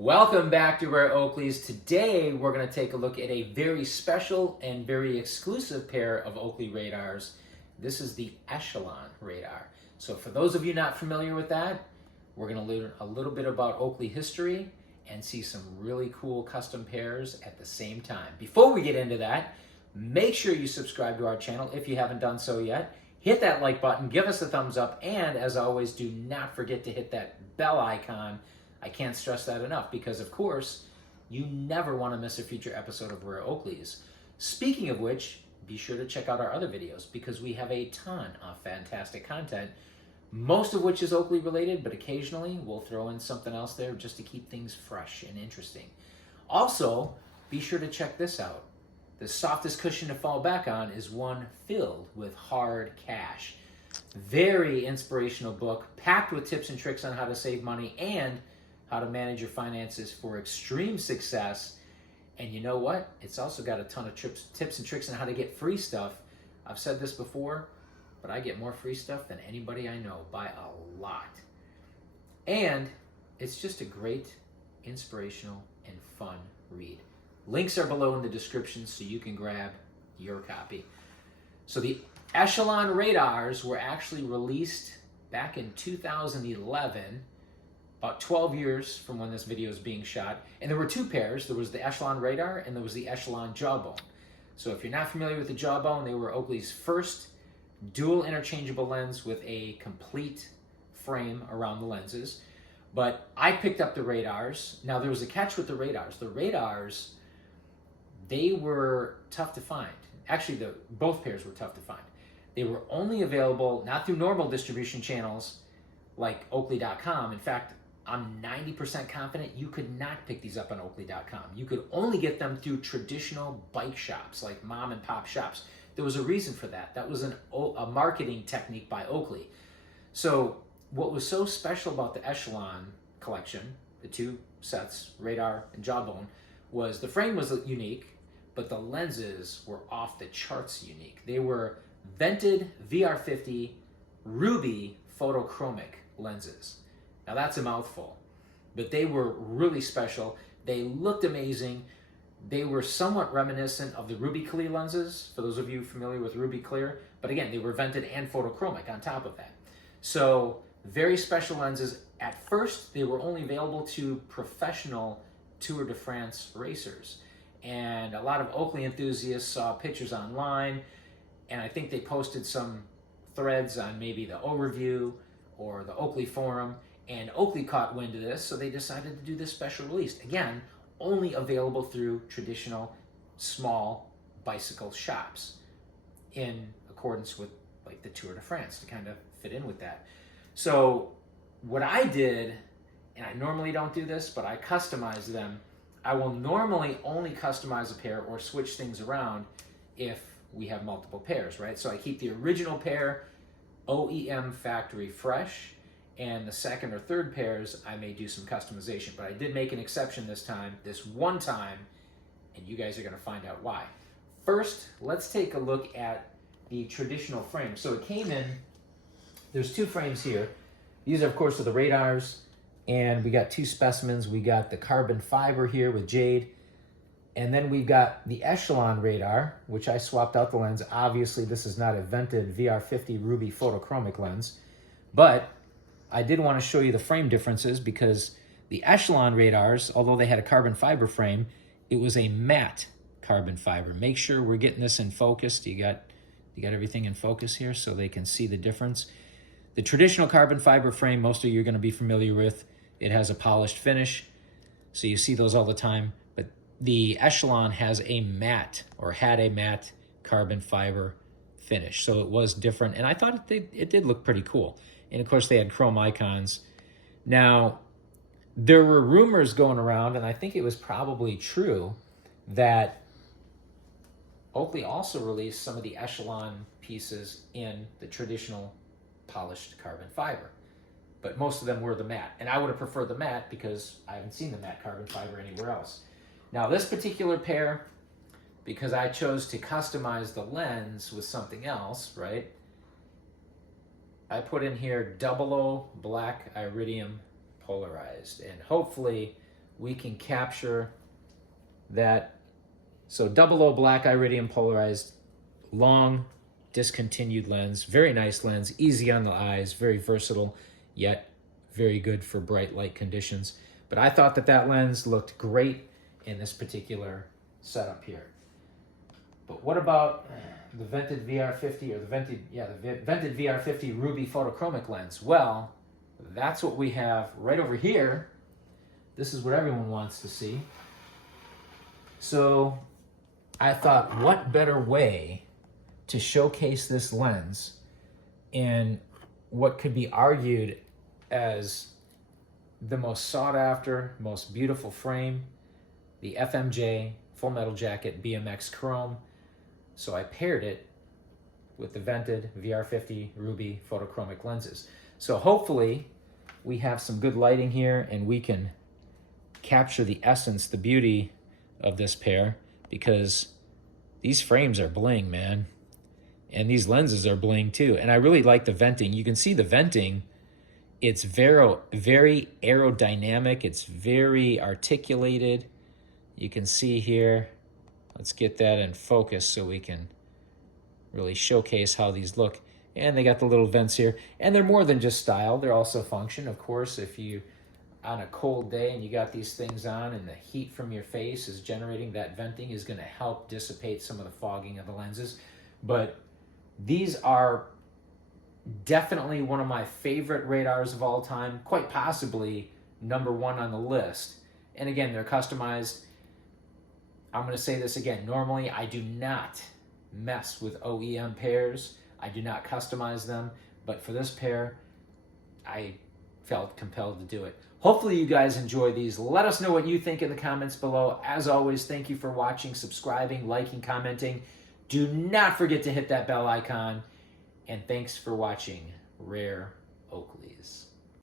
Welcome back to Rare Oakleys. Today we're going to take a look at a very special and very exclusive pair of Oakley radars. This is the Echelon radar. So for those of you not familiar with that, we're going to learn a little bit about Oakley history and see some really cool custom pairs at the same time. Before we get into that, make sure you subscribe to our channel if you haven't done so yet. Hit that like button, give us a thumbs up, and as always, do not forget to hit that bell icon. I can't stress that enough because, of course, you never want to miss a future episode of Rare Oakleys. Speaking of which, be sure to check out our other videos because we have a ton of fantastic content, most of which is Oakley related, but occasionally we'll throw in something else there just to keep things fresh and interesting. Also, be sure to check this out. The softest cushion to fall back on is one filled with hard cash. Very inspirational book, packed with tips and tricks on how to save money and how to manage your finances for extreme success. And you know what? It's also got a ton of tips and tricks on how to get free stuff. I've said this before, but I get more free stuff than anybody I know by a lot. And it's just a great, inspirational, and fun read. Links are below in the description so you can grab your copy. So the Echelon radars were actually released back in 2011, about 12 years from when this video is being shot. And there were two pairs. There was the Echelon radar and there was the Echelon jawbone. So if you're not familiar with the jawbone, they were Oakley's first dual interchangeable lens with a complete frame around the lenses. But I picked up the radars. Now there was a catch with the radars. The radars, they were tough to find. Actually, both pairs were tough to find. They were only available, not through normal distribution channels like Oakley.com. In fact, I'm 90% confident you could not pick these up on Oakley.com. You could only get them through traditional bike shops, like mom and pop shops. There was a reason for that. That was a marketing technique by Oakley. So what was so special about the Echelon collection, the two sets, radar and jawbone, was the frame was unique, but the lenses were off the charts unique. They were vented VR50 ruby photochromic lenses. Now that's a mouthful, but they were really special. They looked amazing. They were somewhat reminiscent of the ruby clear lenses, for those of you familiar with ruby clear, but again, they were vented and photochromic on top of that. So very special lenses. At first, they were only available to professional Tour de France racers. And a lot of Oakley enthusiasts saw pictures online, and I think they posted some threads on maybe the O Review or the Oakley forum, and Oakley caught wind of this, so they decided to do this special release. Again, only available through traditional small bicycle shops in accordance with like the Tour de France to kind of fit in with that. So what I did, and I normally don't do this, but I customized them. I will normally only customize a pair or switch things around if we have multiple pairs, right? So I keep the original pair OEM factory fresh, and the second or third pairs I may do some customization, but I did make an exception this one time, and you guys are going to find out why. First, let's take a look at the traditional frame. So it came in, there's two frames here. These are, of course, are the radars, and we got two specimens. We got the carbon fiber here with jade, and then we've got the Echelon radar, which I swapped out the lens. Obviously, this is not a vented VR50 ruby photochromic lens, but I did want to show you the frame differences because the Echelon radars, although they had a carbon fiber frame, it was a matte carbon fiber. Make sure we're getting this in focus. You got everything in focus here so they can see the difference. The traditional carbon fiber frame, most of you are going to be familiar with. It has a polished finish, so you see those all the time. But the Echelon has a matte, or had a matte carbon fiber finish, so it was different. And I thought it did look pretty cool. And of course, they had chrome icons. Now, there were rumors going around, and I think it was probably true, that Oakley also released some of the Echelon pieces in the traditional polished carbon fiber. But most of them were the matte. And I would have preferred the matte because I haven't seen the matte carbon fiber anywhere else. Now, this particular pair, because I chose to customize the lens with something else, right? I put in here 00 black iridium polarized, and hopefully we can capture that. So 00 black iridium polarized, long discontinued lens, very nice lens, easy on the eyes, very versatile, yet very good for bright light conditions. But I thought that that lens looked great in this particular setup here. But what about the vented VR50 or the vented VR50 Ruby photochromic lens? Well, that's what we have right over here. This is what everyone wants to see. So I thought, what better way to showcase this lens in what could be argued as the most sought after, most beautiful frame, the FMJ Full Metal Jacket BMX Chrome. So I paired it with the vented VR50 Ruby photochromic lenses. So hopefully we have some good lighting here and we can capture the essence, the beauty of this pair, because these frames are bling, man. And these lenses are bling too. And I really like the venting. You can see the venting. It's very aerodynamic. It's very articulated. You can see here. Let's get that in focus so we can really showcase how these look. And they got the little vents here. And they're more than just style. They're also function. Of course, if you, on a cold day and you got these things on and the heat from your face is generating, that venting is going to help dissipate some of the fogging of the lenses. But these are definitely one of my favorite radars of all time, quite possibly #1 on the list. And again, they're customized. I'm going to say this again. Normally, I do not mess with OEM pairs. I do not customize them. But for this pair, I felt compelled to do it. Hopefully you guys enjoy these. Let us know what you think in the comments below. As always, thank you for watching, subscribing, liking, commenting. Do not forget to hit that bell icon. And thanks for watching Rare Oakleys.